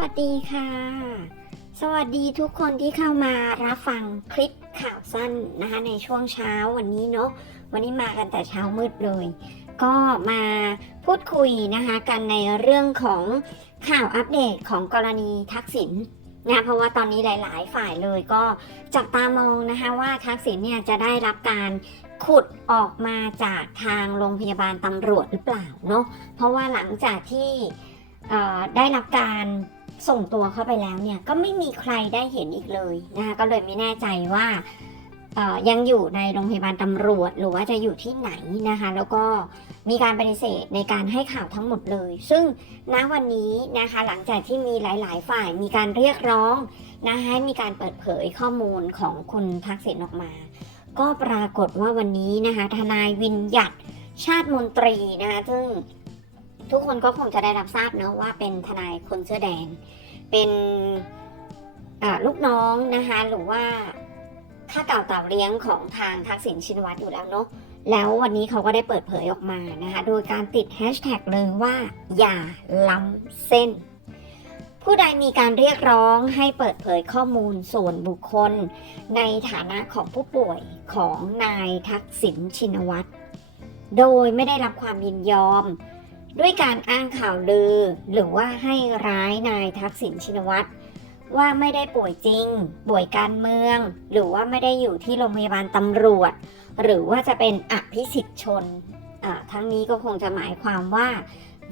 วัสดีค่ะ สวัสดีทุกคนที่เข้ามารับฟังคลิปข่าวสั้นนะคะ ในช่วงเช้าวันนี้เนาะวันนี้มากันแต่เช้ามืดเลย ก็มาพูดคุยนะคะกันในเรื่องของข่าวอัปเดตของกรณีทักษิณนะเพราะว่าตอนนี้หลาย ๆ ฝ่ายเลยก็จับตามองนะคะว่าทักษิณเนี่ยจะได้รับการขุดออกมาจากทางโรงพยาบาลตำรวจหรือเปล่าเนาะเพราะว่าหลังจากที่ได้รับการ ส่งตัวเข้าไปแล้วเนี่ยก็ไม่มีใครได้เห็นอีกเลยนะคะก็เลยไม่แน่ใจว่ายังอยู่ในโรงพยาบาลตำรวจ หรือว่าจะอยู่ที่ไหนนะคะ แล้วก็มีการปฏิเสธในการให้ข่าวทั้งหมดเลย ซึ่งณวันนี้นะคะหลังจากที่มีหลาย ๆ ฝ่ายมีการเรียกร้องนะคะให้มีการเปิดเผยข้อมูลของคุณทักษิณออกมา ก็ปรากฏว่าวันนี้นะคะทนายวินยัดชาติมนตรีนะคะซึ่ง ทุกคนก็คงจะได้รับทราบเนอะว่าเป็นทนายคนเสื้อแดง เป็นลูกน้องนะคะหรือว่าข้าเก่าเต่าเลี้ยงของทางทักษิณชินวัตรอยู่แล้วเนอะแล้ววันนี้เขาก็ได้เปิดเผยออกมานะคะโดยการติดแฮชแท็กเลยว่า อย่าล้ำเส้น ผู้ใดมีการเรียกร้องให้เปิดเผยข้อมูลส่วนบุคคล ในฐานะของผู้ป่วยของนายทักษิณชินวัตรโดยไม่ได้รับความยินยอม ด้วยการอ้างข่าวลือ หรือว่าให้ร้ายนายทักษิณชินวัตรว่าไม่ได้ป่วยจริง ป่วยการเมือง หรือว่าไม่ได้อยู่ที่โรงพยาบาลตำรวจ หรือว่าจะเป็นอภิสิทธิชน ทั้งนี้ก็คงจะหมายความว่า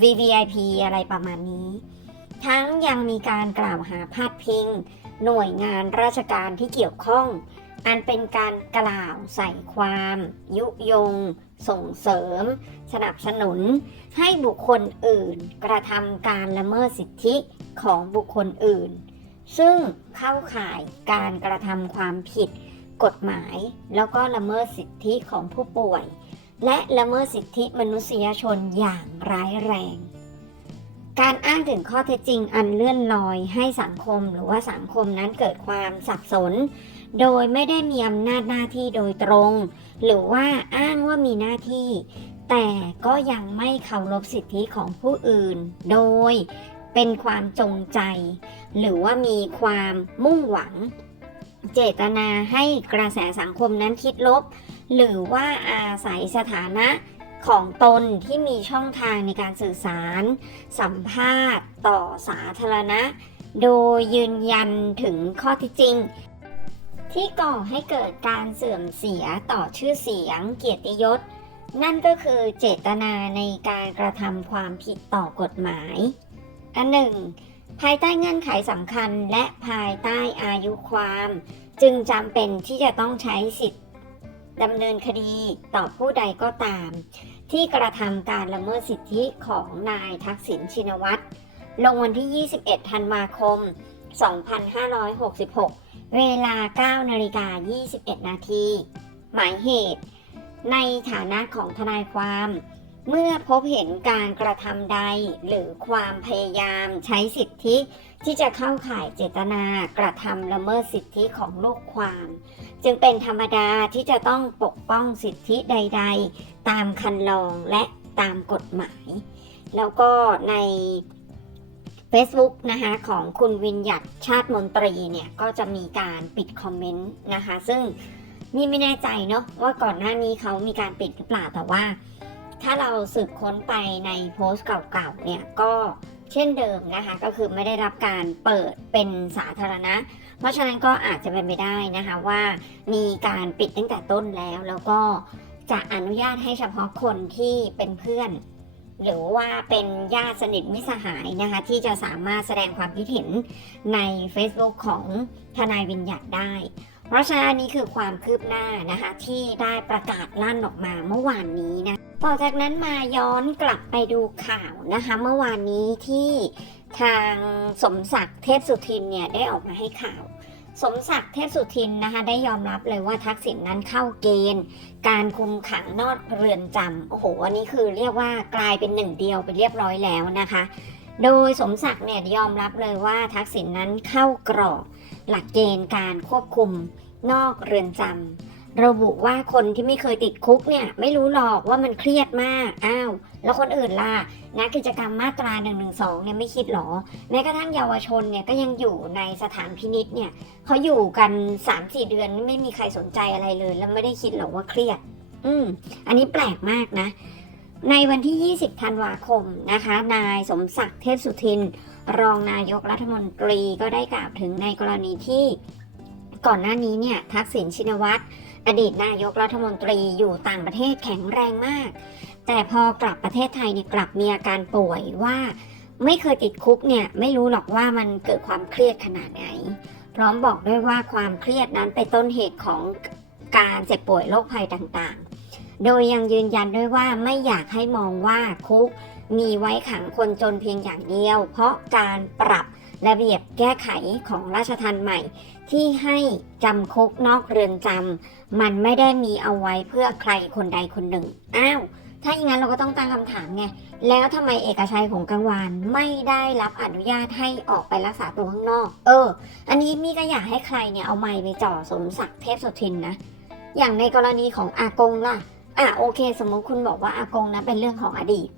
VVIP อะไรประมาณนี้ ทั้งยังมีการกล่าวหาพาดพิง หน่วยงานราชการที่เกี่ยวข้อง อันเป็นการกล่าวใส่ความ ยุยง ส่งเสริม สนับสนุน ให้บุคคลอื่นกระทำการละเมิดสิทธิของบุคคลอื่น ซึ่งเข้าข่ายการกระทำความผิด กฎหมาย แล้วก็ละเมิดสิทธิของผู้ป่วย และละเมิดสิทธิมนุษยชนอย่างร้ายแรงการอ้างถึงข้อเท็จจริงอันเลื่อนลอยให้สังคมหรือว่าสังคมนั้นเกิดความสับสน โดยไม่ได้มีอำนาจหน้าที่โดยตรง หรือว่าอ้างว่ามีหน้าที่ แต่ก็ยังไม่เคารพสิทธิของผู้อื่น โดยเป็นความจงใจ หรือว่ามีความมุ่งหวัง เจตนาให้กระแสสังคมนั้นคิดลบ หรือว่าอาศัยสถานะของตนที่มีช่องทางในการสื่อสาร สัมภาษณ์ ต่อสาธารณะ โดยยืนยันถึงข้อที่จริง ที่ก่อให้เกิดการเสื่อมเสียต่อชื่อเสียงเกียรติยศ นั่นก็คือเจตนาในการกระทำความผิดต่อกฎหมาย อันหนึ่ง ภายใต้เงื่อนไขสำคัญและภายใต้อายุความ จึงจำเป็นที่จะต้องใช้สิทธิดำเนินคดีต่อผู้ใดก็ตาม ที่กระทำการละเมิดสิทธิของนายทักษิณชินวัตรลงวันที่ 21 ธันวาคม 2566 เวลา9นาฬิกา21 นาที หมายเหตุ ในฐานะของทนายความ เมื่อพบเห็นการกระทำใด หรือความพยายามใช้สิทธิที่จะเข้าข่ายเจตนากระทำละเมิดสิทธิของลูกความ จึงเป็นธรรมดาที่จะต้องปกป้องสิทธิใด ๆ ตามคันลองและตามกฎหมาย แล้วก็ใน Facebook นะคะของคุณวินยัดชาติมนตรีเนี่ยก็จะมีการปิดคอมเมนต์นะคะ ซึ่งนี่ไม่แน่ใจเนาะว่าก่อนหน้านี้เขามีการปิดหรือเปล่าแต่ว่า ถ้าเราสืบค้นไปในโพสต์เก่าๆเนี่ยก็เช่นเดิมนะคะ ก็คือไม่ได้รับการเปิดเป็นสาธารณะ เพราะฉะนั้นก็อาจจะเป็นไปได้นะคะว่ามีการปิดตั้งแต่ต้นแล้ว แล้วก็จะอนุญาตให้เฉพาะคนที่เป็นเพื่อน หรือว่าเป็นญาติสนิทมิสหายนะคะ ที่จะสามารถแสดงความคิดเห็นใน Facebook ของทนายวินยัดได้ เพราะฉะนั้นนี่คือความคืบหน้านะคะที่ได้ประกาศลั่นออกมาเมื่อวานนี้นะต่อจากนั้นมาย้อนกลับไปดูข่าวนะคะ เมื่อวานนี้ที่ทางสมศักดิ์เทพสุทินเนี่ยได้ออกมาให้ข่าว สมศักดิ์เทพสุทินนะคะได้ยอมรับเลยว่าทักษิณนั้นเข้าเกณฑ์ การคุมขังนอกเรือนจำโอ้โหอันนี้คือเรียกว่ากลายเป็นหนึ่งเดียวไปเรียบร้อยแล้วนะคะ โดยสมศักดิ์เนี่ยยอมรับเลยว่าทักษิณนั้นเข้ากรอบหลักเกณฑ์การควบคุมนอกเรือนจำ ระบุว่าคนที่ไม่เคยติดคุกเนี่ยไม่รู้หรอกว่ามันเครียดมาก อ้าว แล้วคนอื่นล่ะนักกิจกรรมมาตรา1นึเนี่ยไม่คิดหรอ แม้กระทั่งเยาวชนเนี่ยก็ยังอยู่ในสถานพินิษเนี่ยเขาอยู่กัน 3-4 เดือนไม่มีใครสนใจอะไรเลย แล้วไม่ได้คิดหรอกว่าเครียด อืม อันนี้แปลกมากนะ ในวันที่ 20 ธันวาคมนะคะ นายสมศักดิ์เทพสุทิน รองนายกรัฐมนตรีก็ได้กล่าวถึงในกรณีที่ก่อนหน้านี้เนี่ยทักษิณชินวัตร อดีตนายกรัฐมนตรีอยู่ต่างประเทศแข็งแรงมาก แต่พอกลับประเทศไทยเนี่ยกลับมีอาการป่วยว่าไม่เคยติดคุกเนี่ยไม่รู้หรอกว่ามันเกิดความเครียดขนาดไหน พร้อมบอกด้วยว่าความเครียดนั้นเป็นต้นเหตุของการเจ็บป่วยโรคภัยต่างๆ โดยยังยืนยันด้วยว่าไม่อยากให้มองว่าคุกมีไว้ขังคนจนเพียงอย่างเดียว เพราะการปรับระเบียบแก้ไขของราชทัณฑ์ใหม่ ที่ให้จำคุกนอกเรือนจำมันไม่ได้มีเอาไว้เพื่อใครคนใดคนหนึ่ง อ้าว ถ้าอย่างนั้นเราก็ต้องตั้งคำถามไง แล้วทำไมเอกชัยของกังวานไม่ได้รับอนุญาตให้ออกไปรักษาตัวข้างนอก เออ อันนี้มี่ก็อยากให้ใครเนี่ยเอาไม้ไปจ่อสมศักดิ์เทพสุทินนะ อย่างในกรณีของอากงล่ะ อะโอเค สมมติคุณบอกว่าอากงนะเป็นเรื่องของอดีต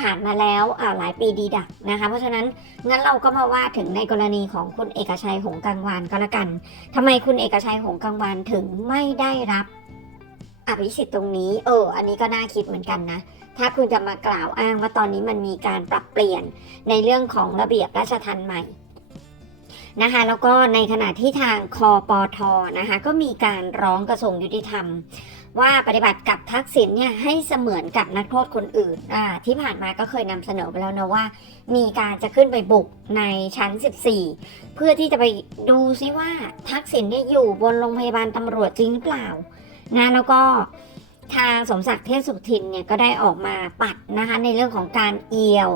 ผ่านมาแล้วหลายปีดีดักนะคะ เพราะฉะนั้นงั้นเราก็มาว่าถึงในกรณีของคุณเอกชัยหงกังวานก็แล้วกันทำไมคุณเอกชัยหงกังวานถึงไม่ได้รับอภิสิทธิ์ตรงนี้ เออ อันนี้ก็น่าคิดเหมือนกันนะ ถ้าคุณจะมากล่าวอ้างว่าตอนนี้มันมีการปรับเปลี่ยนในเรื่องของระเบียบราชทัณฑ์ใหม่นะคะแล้วก็ในขณะที่ทางคอปอทนะคะก็มีการร้องกระทรวงยุติธรรม ว่าปฏิบัติกับทักษิณเนี่ยให้เสมือนกับนักโทษคนอื่นอ่าที่ผ่านมาก็เคยนำเสนอไปแล้วนะว่า มีการจะขึ้นไปบุกในชั้น 14 เพื่อที่จะไปดูซิว่าทักษิณเนี่ยอยู่บนโรงพยาบาลตำรวจจริงหรือเปล่านะแล้วก็ทางสมศักดิ์เทพสุทินเนี่ยก็ได้ออกมาปัดนะคะในเรื่องของการเอียว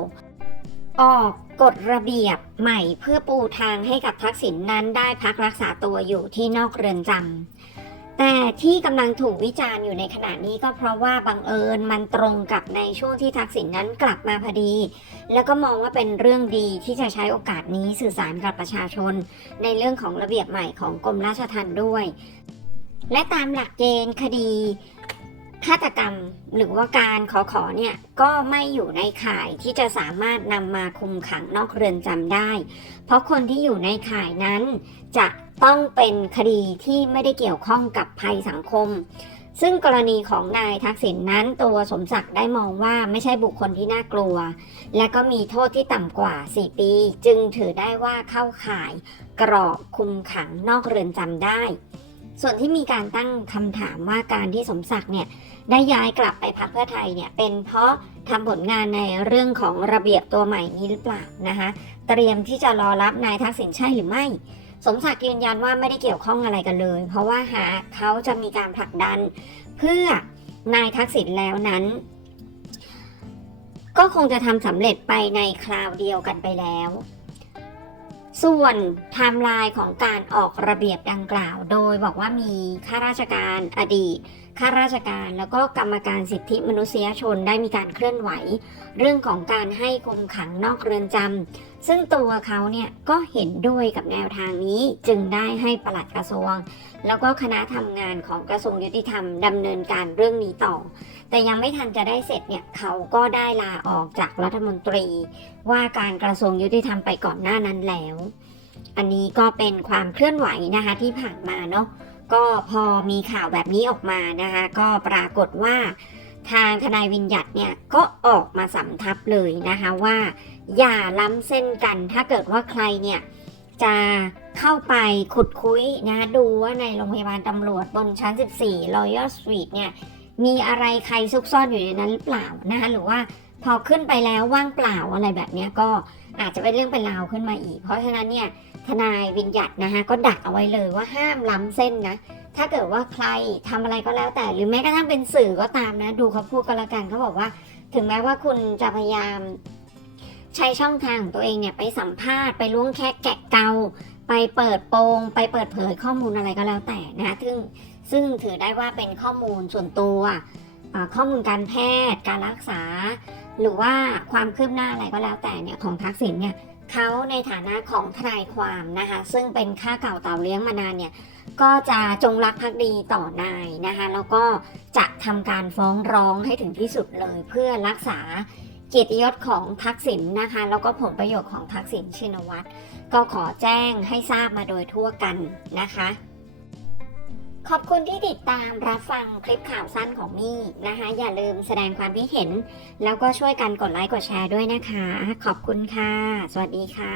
ออกกฎระเบียบใหม่เพื่อปูทางให้กับทักษิณนั้นได้พักรักษาตัวอยู่ที่นอกเรือนจำ แต่ที่กำลังถูกวิจารณ์อยู่ในขณะนี้ก็เพราะว่าบังเอิญมันตรงกับในช่วงที่ทักษิณนนั้นกลับมาพอดี แล้วก็มองว่าเป็นเรื่องดีที่จะใช้โอกาสนี้สื่อสารกับประชาชน ในเรื่องของระเบียบใหม่ของกรมราชทัณฑ์ด้วย และตามหลักเกณฑ์คดี ฆาตกรรมหรือว่าการขอขอเนี่ยก็ไม่อยู่ในข่ายที่จะสามารถนำมาคุมขังนอกเรือนจำได้ เพราะคนที่อยู่ในข่ายนั้น จะต้องเป็นคดีที่ไม่ได้เกี่ยวข้องกับภัยสังคม ซึ่งกรณีของนายทักษิณนนั้นตัวสมศักดิ์ได้มองว่าไม่ใช่บุคคลที่น่ากลัว และก็มีโทษที่ต่ำกว่า 4 ปี จึงถือได้ว่าเข้าข่ายกรอบคุมขังนอกเรือนจำได้ ส่วนที่มีการตั้งคำถามว่าการที่สมศักดิ์เนี่ยได้ย้ายกลับไปพักเพื่อไทยเนี่ยเป็นเพราะทำผลงานในเรื่องของระเบียบตัวใหม่นี้หรือเปล่านะคะเตรียมที่จะรอรับนายทักษิณใช่หรือไม่ สมศักดิ์ยืนยันว่าไม่ได้เกี่ยวข้องอะไรกันเลย เพราะว่าหากเขาจะมีการผลักดัน เพื่อนายทักษิณแล้วนั้น ก็คงจะทำสำเร็จไปในคราวเดียวกันไปแล้ว ส่วนไทม์ไลน์ของการออกระเบียบดังกล่าว โดยบอกว่ามีข้าราชการอดีตข้าราชการแล้วก็กรรมการสิทธิมนุษยชนได้มีการเคลื่อนไหว เรื่องของการให้คุมขังนอกเรือนจำ ซึ่งตัวเขาเนี่ยก็เห็นด้วยกับแนวทางนี้จึงได้ให้ปลัดกระทรวง แล้วก็คณะทำงานของกระทรวงยุติธรรมดำเนินการเรื่องนี้ต่อ แต่ยังไม่ทันจะได้เสร็จเนี่ยเขาก็ได้ลาออกจากรัฐมนตรี ว่าการกระทรวงยุติธรรมไปก่อนหน้านั้นแล้ว อันนี้ก็เป็นความเคลื่อนไหวนะคะที่ผ่านมาเนาะก็พอมีข่าวแบบนี้ออกมานะคะก็ปรากฏว่า ทางทนายวิญญัตเนี่ยก็ออกมาสำทับเลยนะคะว่า อย่าล้ำเส้นกันถ้าเกิดว่าใครเนี่ยจะเข้าไปขุดคุยนะดูว่าในโรงพยาบาลตำรวจบนชั้น 14 Royal Suite เนี่ยมีอะไรใครซุกซ่อนอยู่ในนั้นหรือเปล่านะคะหรือว่าพอขึ้นไปแล้วว่างเปล่าอะไรแบบนี้ก็อาจจะเป็นเรื่องเป็นราวขึ้นมาอีก เพราะฉะนั้นเนี่ยทนายวิญญัตนะคะก็ดักเอาไว้เลยว่าห้ามล้ำเส้นนะ ถ้าเกิดว่าใครทำอะไรก็แล้วแต่ หรือแม้กระทั่งเป็นสื่อก็ตามนะ ดูเขาพูดกันละกันเขาบอกว่า ถึงแม้ว่าคุณจะพยายามใช้ช่องทางของตัวเองเนี่ยไปสัมภาษณ์ไปล้วงแคะแกะเกา ไปเปิดโปง ไปเปิดเผยข้อมูลอะไรก็แล้วแต่นะซึ่งซึ่งถือได้ว่าเป็นข้อมูลส่วนตัว ข้อมูลการแพทย์ การรักษา หรือว่าความคืบหน้าอะไรก็แล้วแต่เนี่ยของทักษิณเนี่ย เขาในฐานะของทนายความนะคะ ซึ่งเป็นข้าเก่าเต่าเลี้ยงมานานเนี่ยก็จะจงรักภักดีต่อนายนะคะแล้วก็จะทำการฟ้องร้องให้ถึงที่สุดเลยเพื่อรักษาเกียรติยศของทักษิณนะคะ แล้วก็ผลประโยชน์ของทักษิณชินวัตรก็ขอแจ้งให้ทราบมาโดยทั่วกันนะคะ ขอบคุณที่ติดตามรับฟังคลิปข่าวสั้นของมี่นะคะ อย่าลืมแสดงความคิดเห็น แล้วก็ช่วยกันกดไลค์กดแชร์ด้วยนะคะ ขอบคุณค่ะ สวัสดีค่ะ